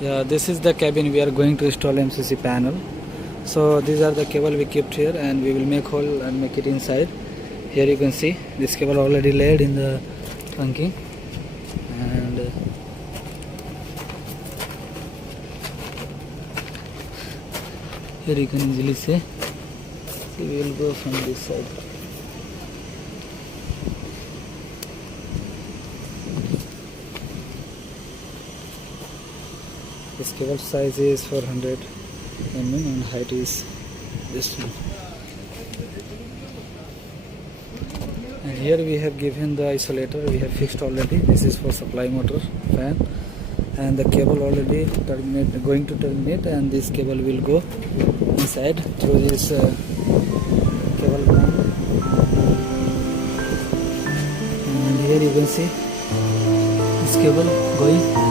Yeah, this is the cabin we are going to install MCC panel. So these are the cable we kept here, and we will make hole and make it inside. Here you can see this cable already laid in the trunking, and here you can easily see. So we will go from this side. This cable size is 400 mm and height is this one. And here we have given the isolator, we have fixed already. This is for supply motor fan, and the cable already going to terminate, and this cable will go inside through this cable band. And here you can see this cable going